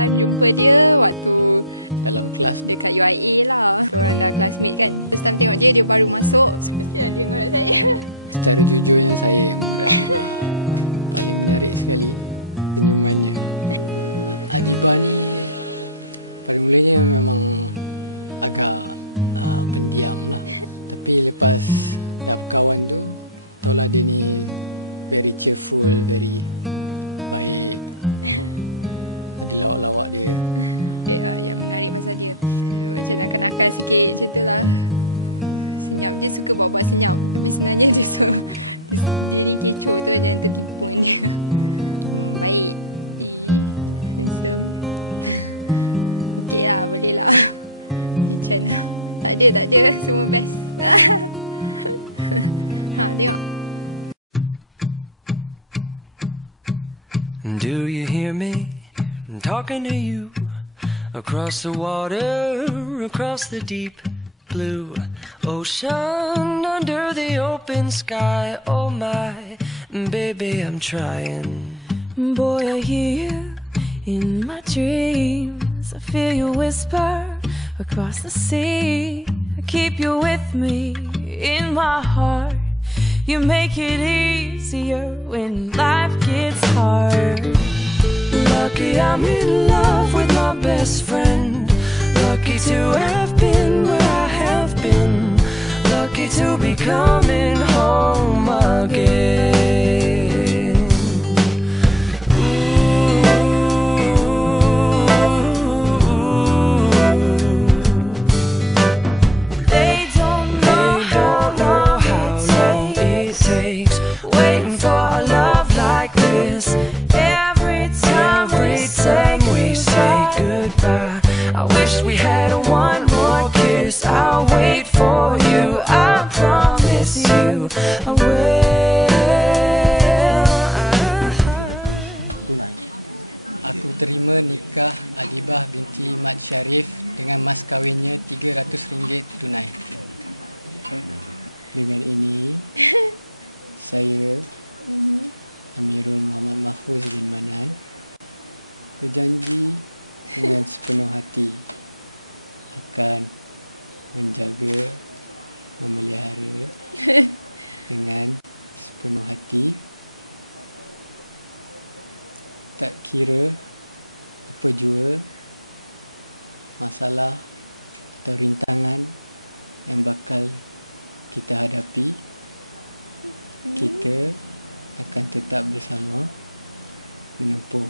time jumpa dia waktu dalam kelas dekat UIA lah. Orang dah classmate kan. First time tengok dia baru masuk. Mestilah dia ngorak saya. Secara jujurnya saya yang ngorak. Paling menarik sekali senyumannya. Adibah ni pada mulanya memang agak pendiam lah. Tapi lepas dah berkawan tu, tahulah dia ni very cheerful, very baik. Ada lawak-lawak dia. Yang menarik pasal dia macam nakal-nakal sikit macam tu lah. Senyap, dia suka buat-buat senyap. Tapi sebenarnya dia ni kecoh tu, jangan tertipu dengan dia. Baik, handsome. Okey lah, boleh lah. Macam lah. Tak ada, semua best. Tengok. Do you hear me talking to you? Across the water, across the deep blue ocean, under the open sky. Oh my, baby, I'm trying. Boy, I hear you in my dreams. I feel you whisper across the sea. I keep you with me in my heart. You make it easier when life gets hard. Lucky I'm in love with my best friend. Lucky to have been where I have been. Lucky to be coming home again. They don't know how long it takes waiting for a love like this. every time We say goodbye. I wish we had one more kiss. I'll wait for you. I promise you I will. tunai. Aku terima nikah Adibah binti Mat Syarif dengan mas kahwinnya RM300 tunai. Dengan ini saya Amirul Muhammad Mahfuz bin Manan berjanji dengan sepenuh hati akan menjaga, memelihara dengan sepenuh hati, tak kira apa jua masalah atau rintangan yang bakal kita hadapi, kita akan tetap bersama menempuh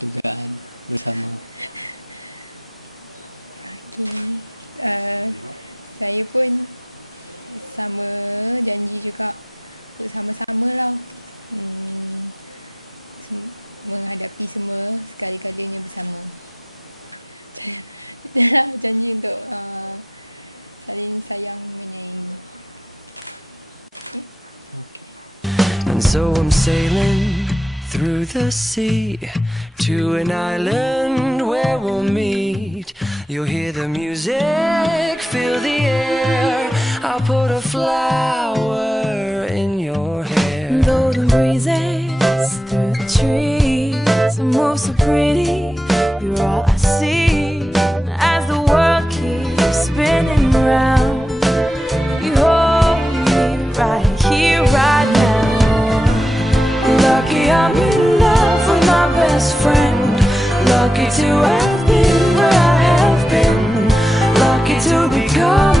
tugaan bersama. Okay. Saya pun sama janji juga untuk sama-sama lah menghadapi semua sekali-kalinya bersama. Janji untuk saling sayang menyayangi. Okay. And so I'm sailing through the sea to an island where we'll meet. You'll hear the music, feel the air. I'll put a flower in your hair. Though the breezes through the trees move so pretty, you're all I see as the world keeps spinning round. You hold me right here, right now. Lucky I'm in love with my best friend. Lucky to have been where I have been. Lucky to be gone.